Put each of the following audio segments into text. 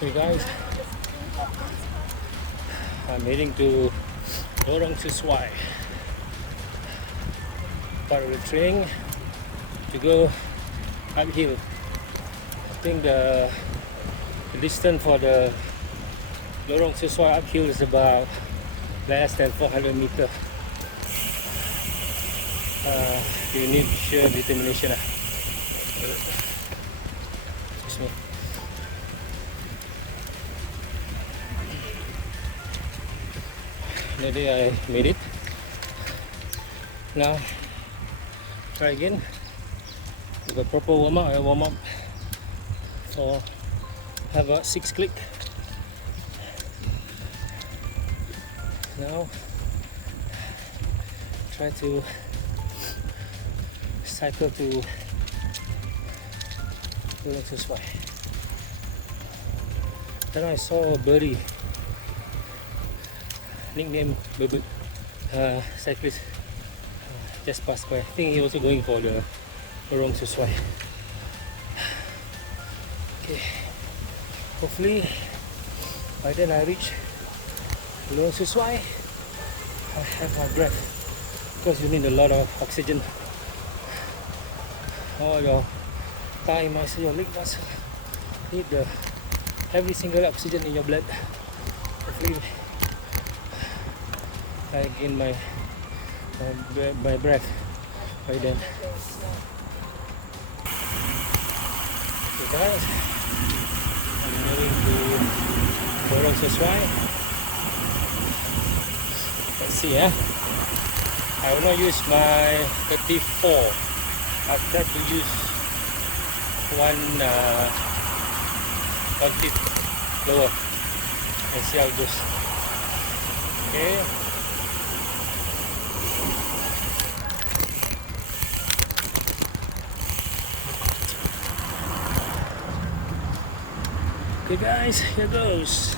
Hey guys, I'm heading to Lorong Sesuai, part of the train to go uphill. I think the distance for the Lorong Sesuai uphill is about less than 400 meters. You need sheer determination. Excuse me. The day I made it. Now try again with a proper warm up. I warm up for about 6 click. Now try to cycle to Lorong Sesuai. Then I saw a birdie, nickname Bubut, cyclist, just passed by. I think he also going for the Lorong Sesuai. Okay, hopefully by then I reach Lorong Sesuai. I have my breath because you need a lot of oxygen. All your thigh muscle, your leg muscle need every single oxygen in your blood. Hopefully I gain my breath by then. Okay guys, I'm heading to Lorong Sesuai. Let's see, I will not use my 34. I've tried to use one tip lower and see how it goes. Okay. Okay guys, here goes.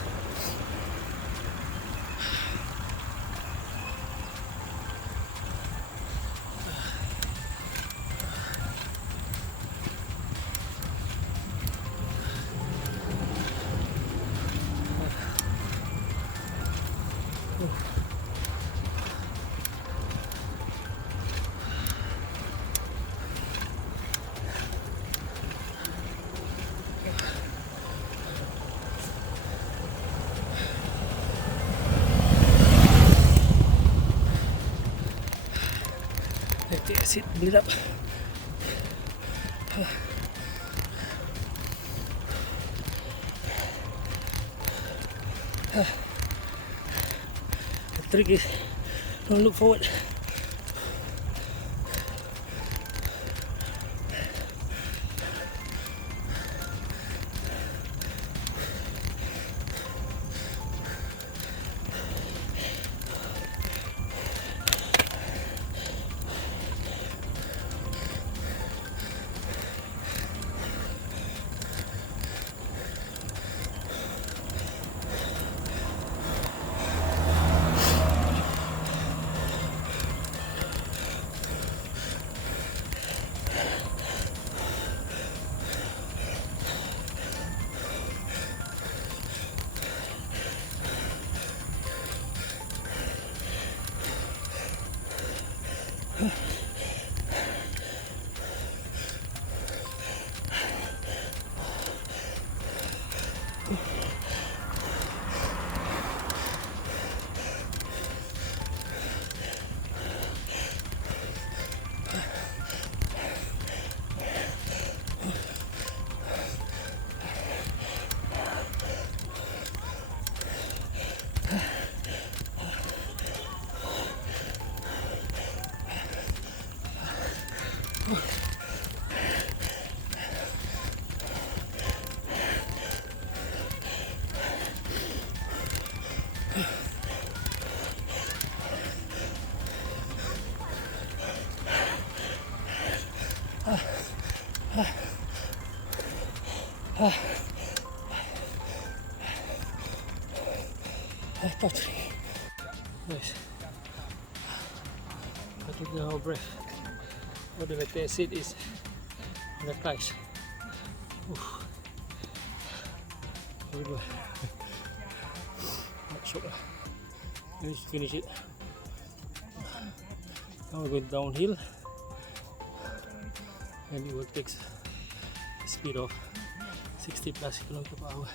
Take a seat, build up. The trick is don't look forward. Torturing. Nice. I took the whole breath. What the better seat is on the clutch. Oof. Horrible. Not sure. Managed to finish it. Now we're going downhill, and it will take a speed of 60 plus kilometers per hour.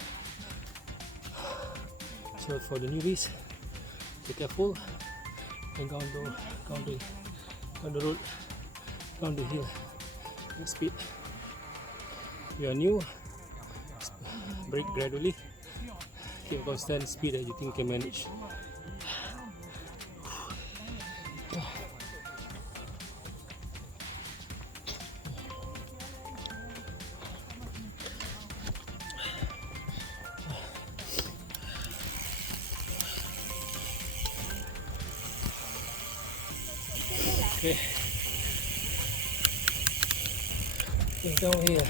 So for the newbies, be careful and go down the road, down the hill with speed. If you are new, brake gradually, keep constant speed that you think you can manage. Okay, down here.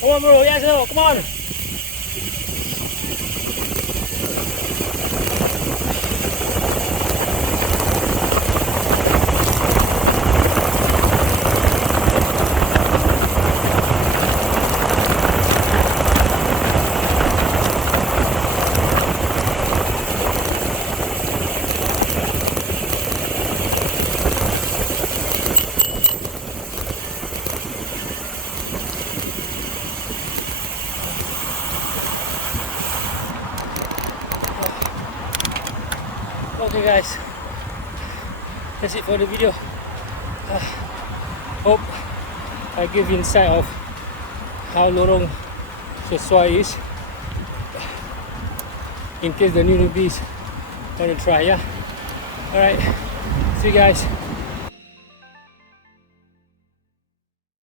Come on, bro. Yes, no, come on. Okay guys, that's it for the video. Hope I give you insight of how Lorong Sesuai is, in case the newbies want to try. Yeah. All right. See you guys.